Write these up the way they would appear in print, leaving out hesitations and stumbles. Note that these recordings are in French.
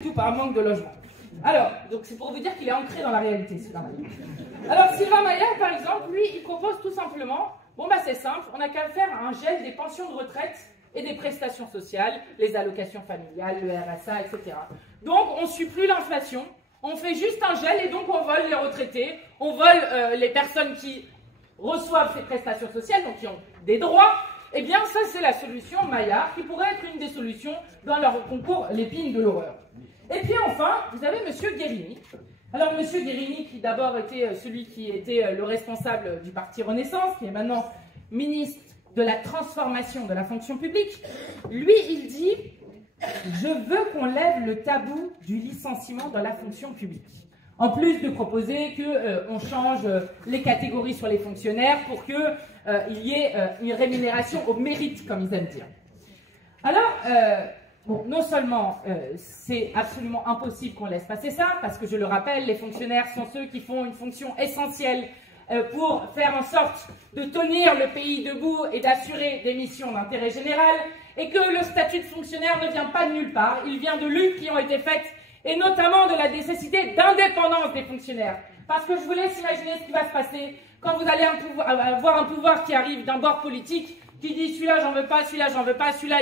tout par manque de logement. Alors, donc c'est pour vous dire qu'il est ancré dans la réalité, Sylvain Maillard. Alors, Sylvain Maillard, par exemple, lui, il propose tout simplement, bon bah c'est simple, on n'a qu'à faire un gel des pensions de retraite et des prestations sociales, les allocations familiales, le RSA, etc. Donc, on ne suit plus l'inflation, on fait juste un gel et donc on vole les retraités, on vole les personnes qui reçoivent ces prestations sociales, donc qui ont des droits. Eh bien, ça, c'est la solution Maillard, qui pourrait être une des solutions dans leur concours l'épine de l'horreur. Et puis enfin, vous avez M. Guérini. Alors, M. Guérini, qui d'abord était celui qui était le responsable du parti Renaissance, qui est maintenant ministre de la transformation de la fonction publique, lui, il dit « Je veux qu'on lève le tabou du licenciement dans la fonction publique ». En plus de proposer qu'on change les catégories sur les fonctionnaires pour qu'il y ait une rémunération au mérite, comme ils aiment dire. Alors, bon, non seulement c'est absolument impossible qu'on laisse passer ça, parce que je le rappelle, les fonctionnaires sont ceux qui font une fonction essentielle pour faire en sorte de tenir le pays debout et d'assurer des missions d'intérêt général, et que le statut de fonctionnaire ne vient pas de nulle part, il vient de luttes qui ont été faites, et notamment de la nécessité d'indépendance des fonctionnaires. Parce que je vous laisse imaginer ce qui va se passer quand vous allez avoir un pouvoir qui arrive d'un bord politique, qui dit celui-là j'en veux pas, celui-là j'en veux pas, celui-là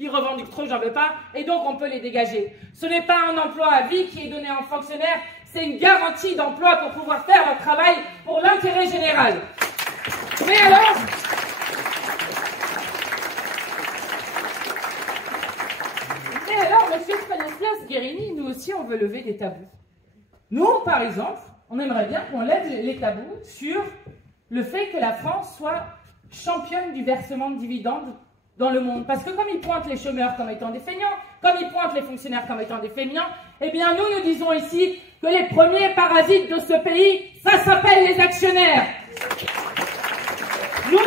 il revendique trop, j'en veux pas, et donc on peut les dégager. Ce n'est pas un emploi à vie qui est donné à un fonctionnaire, c'est une garantie d'emploi pour pouvoir faire un travail pour l'intérêt général. Mais alors, M. Stanislas Guérini, nous aussi on veut lever des tabous. Nous, par exemple, on aimerait bien qu'on lève les tabous sur le fait que la France soit championne du versement de dividendes dans le monde. Parce que comme ils pointent les chômeurs comme étant des feignants, comme ils pointent les fonctionnaires comme étant des feignants, eh bien nous disons ici que les premiers parasites de ce pays, ça s'appelle les actionnaires. Nous,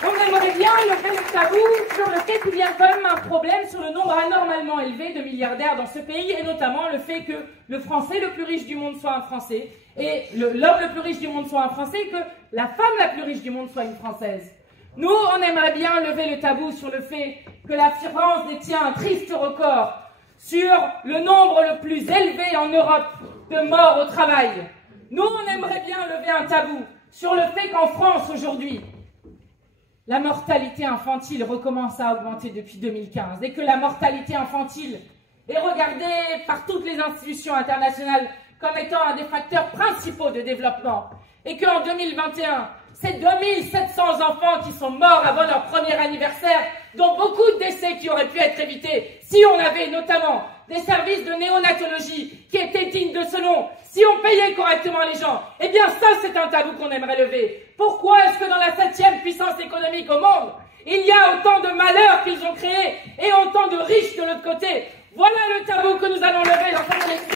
on aimerait bien lever le tabou sur le fait qu'il y a quand même un problème sur le nombre anormalement élevé de milliardaires dans ce pays, et notamment le fait que le Français le plus riche du monde soit un Français, et l'homme le plus riche du monde soit un Français, et que la femme la plus riche du monde soit une Française. Nous, on aimerait bien lever le tabou sur le fait que la France détient un triste record sur le nombre le plus élevé en Europe de morts au travail. Nous, on aimerait bien lever un tabou sur le fait qu'en France, aujourd'hui, la mortalité infantile recommence à augmenter depuis 2015 et que la mortalité infantile est regardée par toutes les institutions internationales comme étant un des facteurs principaux de développement, et qu'en 2021, c'est 2700 enfants qui sont morts avant leur premier anniversaire, dont beaucoup de décès qui auraient pu être évités si on avait notamment des services de néonatologie qui étaient dignes de ce nom, si on payait correctement les gens. Eh bien ça, c'est un tabou qu'on aimerait lever. Pourquoi est-ce que dans la 7e puissance économique au monde, il y a autant de malheurs qu'ils ont créés et autant de riches de l'autre côté? Voilà le tabou